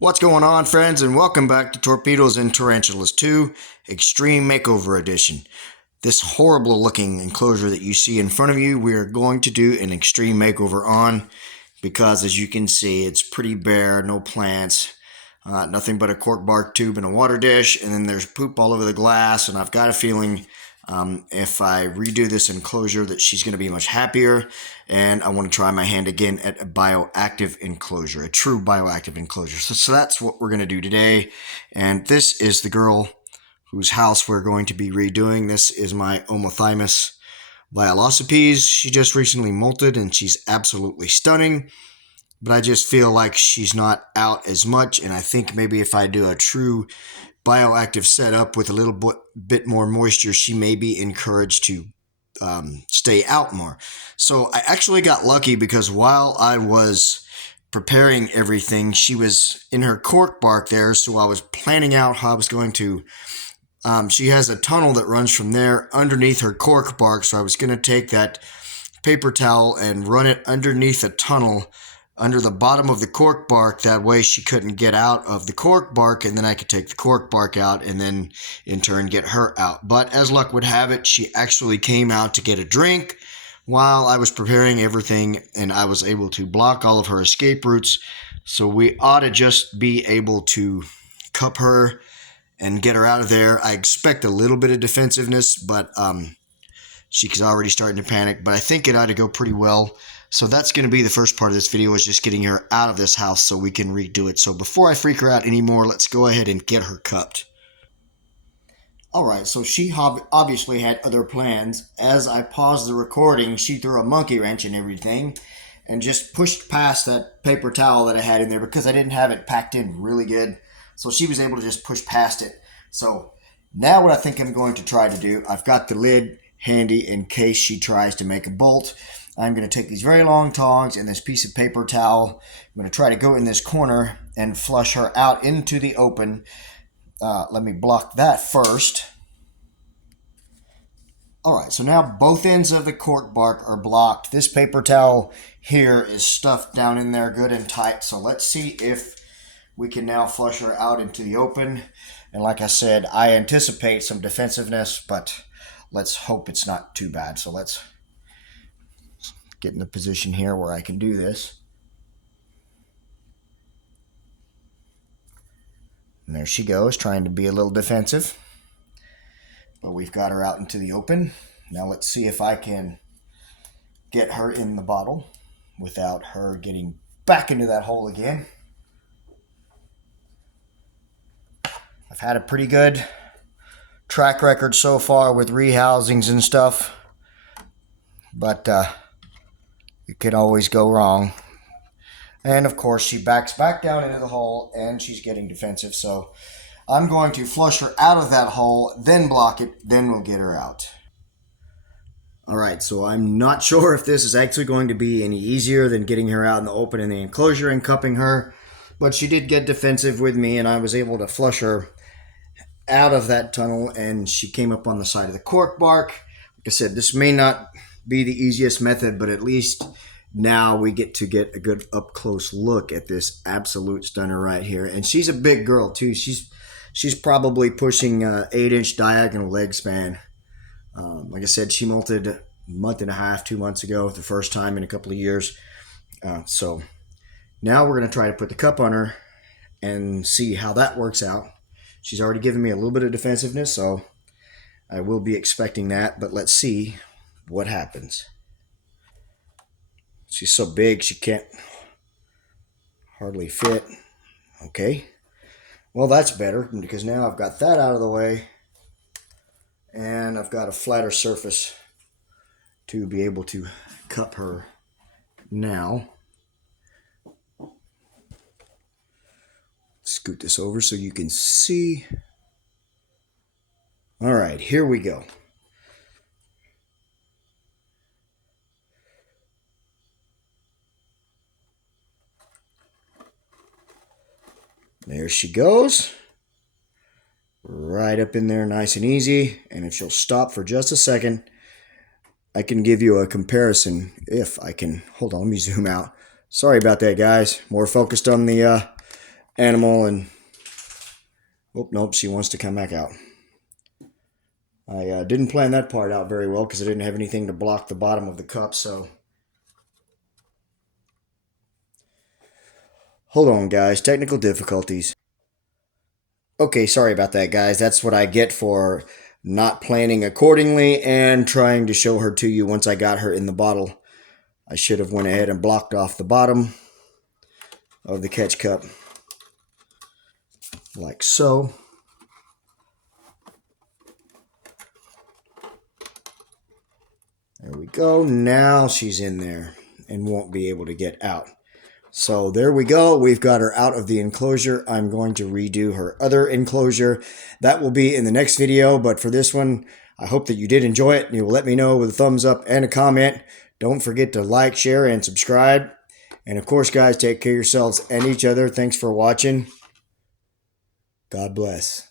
What's going on, friends, and welcome back to Torpedoes and Tarantulas 2 Extreme Makeover Edition. This horrible looking enclosure that you see in front of you, we are going to do an extreme makeover on because, as you can see, it's pretty bare, no plants, nothing but a cork bark tube and a water dish, and then there's poop all over the glass, and I've got a feeling if I redo this enclosure that she's going to be much happier. And I want to try my hand again at a bioactive enclosure, a true bioactive enclosure. So that's what we're going to do today. And this is the girl whose house we're going to be redoing. This is my Omothymus violaceopes. She just recently molted and she's absolutely stunning. But I just feel like she's not out as much, and I think maybe if I do a true bioactive setup with a little bit more moisture, she may be encouraged to stay out more. So I actually got lucky because while I was preparing everything, she was in her cork bark there, so I was planning out how I was going to she has a tunnel that runs from there underneath her cork bark, so I was going to take that paper towel and run it underneath a tunnel under the bottom of the cork bark. That way she couldn't get out of the cork bark, and then I could take the cork bark out and then in turn get her out. But as luck would have it, she actually came out to get a drink while I was preparing everything, and I was able to block all of her escape routes. So we ought to just be able to cup her and get her out of there. I expect a little bit of defensiveness, but she's already starting to panic, but I think it ought to go pretty well. So that's going to be the first part of this video, is just getting her out of this house so we can redo it. So before I freak her out anymore, let's go ahead and get her cupped. Alright, so she obviously had other plans. As I paused the recording, she threw a monkey wrench and everything and just pushed past that paper towel that I had in there because I didn't have it packed in really good. So she was able to just push past it. So now what I think I'm going to try to do, I've got the lid handy in case she tries to make a bolt. I'm going to take these very long tongs and this piece of paper towel. I'm going to try to go in this corner and flush her out into the open. Let me block that first. Alright, so now both ends of the cork bark are blocked. This paper towel here is stuffed down in there good and tight. So let's see if we can now flush her out into the open. And like I said, I anticipate some defensiveness, but let's hope it's not too bad. So let's get in the position here where I can do this. And there she goes, trying to be a little defensive. But we've got her out into the open. Now let's see if I can get her in the bottle without her getting back into that hole again. I've had a pretty good track record so far with rehousings and stuff, but it could always go wrong. And of course she backs back down into the hole and she's getting defensive, so I'm going to flush her out of that hole, then block it, then we'll get her out. Alright, so I'm not sure if this is actually going to be any easier than getting her out in the open in the enclosure and cupping her, but she did get defensive with me and I was able to flush her out of that tunnel and she came up on the side of the cork bark. Like I said, this may not be the easiest method, but at least now we get to get a good up close look at this absolute stunner right here. And she's a big girl too. She's probably pushing 8-inch diagonal leg span. Like I said, she molted a month and a half, 2 months ago, the first time in a couple of years. So now we're going to try to put the cup on her and see how that works out. She's already given me a little bit of defensiveness, so I will be expecting that, but let's see what happens. She's so big she can't hardly fit. Okay. Well, that's better because now I've got that out of the way and I've got a flatter surface to be able to cup her now. Scoot this over so you can see. All right, here we go. There she goes. Right up in there, nice and easy. And if she'll stop for just a second, I can give you a comparison. If I can, hold on, let me zoom out. Sorry about that, guys. More focused on the animal, and oh nope, she wants to come back out. I didn't plan that part out very well because I didn't have anything to block the bottom of the cup, so hold on guys, technical difficulties. Okay, sorry about that guys. That's what I get for not planning accordingly and trying to show her to you once I got her in the bottle. I should have went ahead and blocked off the bottom of the catch cup like so. There we go. Now she's in there and won't be able to get out. So there we go. We've got her out of the enclosure. I'm going to redo her other enclosure. That will be in the next video. But for this one, I hope that you did enjoy it. And you will let me know with a thumbs up and a comment. Don't forget to like, share, and subscribe. And of course, guys, take care of yourselves and each other. Thanks for watching. God bless.